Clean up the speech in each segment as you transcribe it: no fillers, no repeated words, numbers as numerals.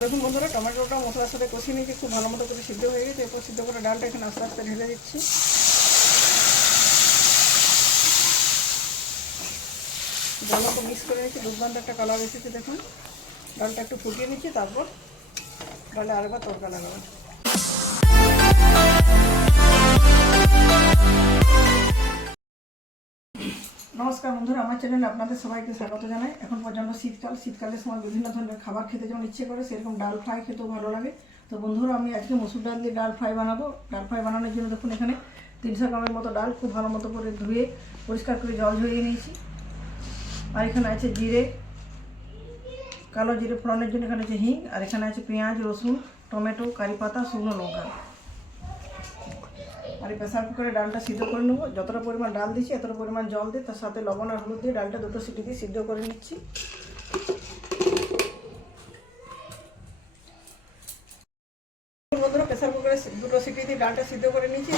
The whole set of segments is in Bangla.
দেখুন বন্ধুরা, টমেটোটা মশলার সাথে কষিয়ে নিয়েছি, খুব ভালো মতো করে সিদ্ধ হয়ে গেছে। এরপর সিদ্ধ করে ডালটা এখানে আস্তে আস্তে ঢেলে দিচ্ছি। ভালো মিক্স করে নিচ্ছি, দুর্দান্ত একটা কালার এসেছে। দেখুন ডালটা একটু ফুটিয়ে নিচ্ছি, তারপর ডালে আরেকবার তড়কা লাগাবো। নমস্কার বন্ধুরা, আমার চ্যানেলে আপনাদের সবাইকে স্বাগত জানাই। এখন পর্যন্ত শীতকালের সময় বিভিন্ন ধরনের খাবার খেতে যেমন ইচ্ছে করে, সেরকম ডাল ফ্রাই খেতেও ভালো লাগে। তো বন্ধুরা, আমি আজকে মসুর ডাল দিয়ে ডাল ফ্রাই বানাবো। ডাল ফ্রাই বানানোর জন্য দেখুন এখানে 300 গ্রামের মতো ডাল খুব ভালো মতো করে ধুয়ে পরিষ্কার করে জল ঝরিয়ে নিয়েছি। আর এখানে আছে জিরে, কালো জিরে ফোড়নের জন্য এখানে আছে হিং, আর এখানে আছে পেঁয়াজ, রসুন, টমেটো, কারি পাতা, শুকনো লঙ্কা। আর এই প্রেসার কুকারে ডালটা সিদ্ধ করে নেবো। যতটা পরিমাণ ডাল দিচ্ছি এতটা পরিমাণ জল দিয়ে তার সাথে লবণ আর হলুদ দিয়ে ডালটা দুটো সিটি দিয়ে সিদ্ধ করে নিচ্ছি। বন্ধুরা, প্রেসার কুকারে দুটো সিটি দিয়ে ডালটা সিদ্ধ করে নিচ্ছি।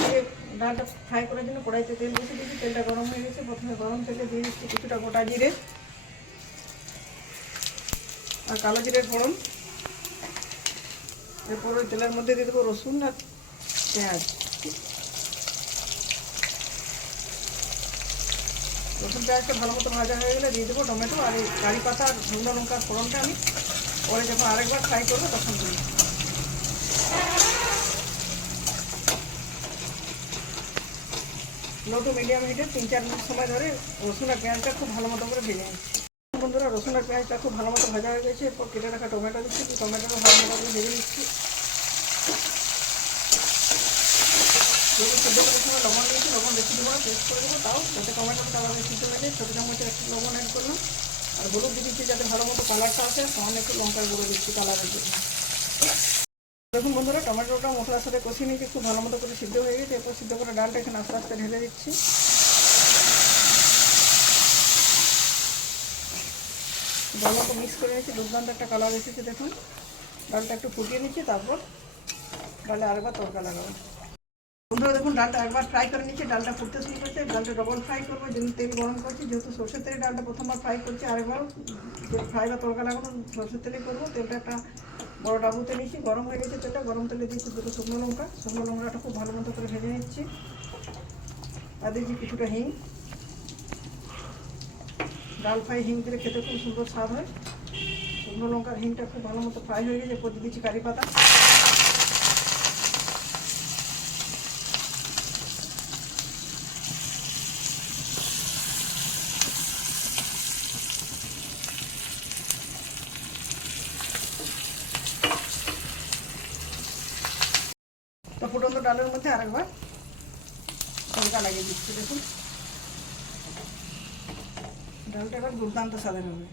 ডালটা ফ্রাই করার জন্য কড়াইতে তেল বসিয়ে দিচ্ছি। তেলটা গরম হয়ে গেছে। প্রথমে গরম তেলে দিয়ে দিচ্ছি কিছুটা গোটা জিরে আর কালো জিরের ফোড়ন। এরপর ওই তেলের মধ্যে দিয়ে দেবো রসুন আর পেঁয়াজ। রসুন পেঁয়াজটা ভালো মতো ভাজা হয়ে গেলে দিয়ে দেবো টমেটো আর এই কারি পাতা আর শুকনো লঙ্কার ফোড়নটা আমি পরে যখন আরেকবার ফ্রাই করবো তখন দিই। লো টু মিডিয়াম হিটে 3-4 মিনিট সময় ধরে রসুন আর পেঁয়াজটা খুব ভালো মতো করে ভেজে নিচ্ছি। বন্ধুরা, রসুন আর পেঁয়াজটা খুব ভালো মতো ভাজা হয়ে গেছে। এরপর কেটে রাখা টমেটো দিচ্ছি। টমেটোটা ভালো মতো করে ভেজে নিচ্ছি। যেহেতু সেদ্ধ করার সময় লবণ দিয়েছি, লবণ বেশি দেবো না, টেস্ট করে দেবো। তাও যাতে টমেটোর কালার বেশি চলে যায়, ছোটো চামচে একটু লবণ অ্যাড করলাম। আর হলুদ দিয়ে দিচ্ছি যাতে ভালো মতো কালারটা আসে। সামান্য একটু লঙ্কার গুঁড়ো দিচ্ছি কালারের জন্য। দেখুন বন্ধুরা, টমেটোটা মশলার সাথে কষিয়ে নিয়েছি, খুব ভালো মতো করে সিদ্ধ হয়ে গেছে। এরপর সিদ্ধ করে ডালটা এখানে আস্তে আস্তে ঢেলে দিচ্ছি। ভালো মতো মিক্স করে নিচ্ছি, দুর্দান্ত একটা কালার এসেছে। দেখুন ডালটা একটু ফুটিয়ে নিচ্ছি, তারপর ডালে আরেকবার তড়কা লাগাবো। বন্ধুরা দেখুন, ডালটা একবার ফ্রাই করে নিচ্ছি। ডালটা ফুটতে শুরু করছে। ডালটা ডবল ফ্রাই করবো, যেমন তেল গরম করছি। যেহেতু সরষের তেলে ডালটা প্রথমবার ফ্রাই করছি, আরেকবার ফ্রাই বা তড়কা লাগানো সরষের তেলে করবো। তেলটা একটা বড় ডাবুতে নিচ্ছি। গরম হয়ে গেছে তেলটা। গরম তেলে দিচ্ছি দুটো শুকনো লঙ্কা। শুকনো লঙ্কাটা খুব ভালো মতো করে ভেজে নিচ্ছি। আর দিচ্ছি কিছুটা হিং। ডাল ফ্রাই হিং দিলে খেতে খুব সুন্দর স্বাদ হয়। শুকনো লঙ্কার হিংটা খুব ভালো মতো ফ্রাই হয়ে গেছে। এরপর দিচ্ছি কারি পাতা। তো ফুটন্ত ডালের মধ্যে আরেকবার তড়কা লাগিয়ে দিচ্ছি। দেখুন ডালটা এবার দুর্দান্ত স্বাদের হবে।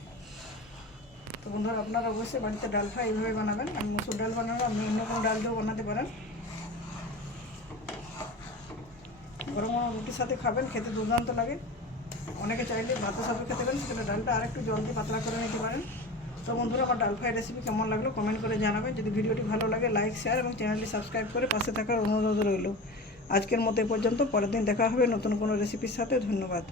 তো বন্ধুরা, আপনারা অবশ্যই বাড়িতে ডাল ফ্রাই এইভাবে বানাবেন। আমি মসুর ডাল বানাবো, আপনি অন্য কোনো ডাল দিয়েও বানাতে পারেন। গরম গরম রুটির সাথে খাবেন, খেতে দুর্দান্ত লাগে। অনেকে চাইলে ভাতের সাথে খেতে পারেন, সেটা ডালটা আর একটু জল দিয়ে পাতলা করে নিতে পারেন। তো বন্ধুরা, আমার ডাল ফ্রাই রেসিপি কেমন লাগলো কমেন্ট করে জানাবেন। যদি ভিডিওটি ভালো লাগে লাইক, শেয়ার এবং চ্যানেলটি সাবস্ক্রাইব করে পাশে থাকার অনুরোধ রইল। আজকের মতো এ পর্যন্ত। পরের দিন দেখা হবে নতুন কোনো রেসিপির সাথে। ধন্যবাদ।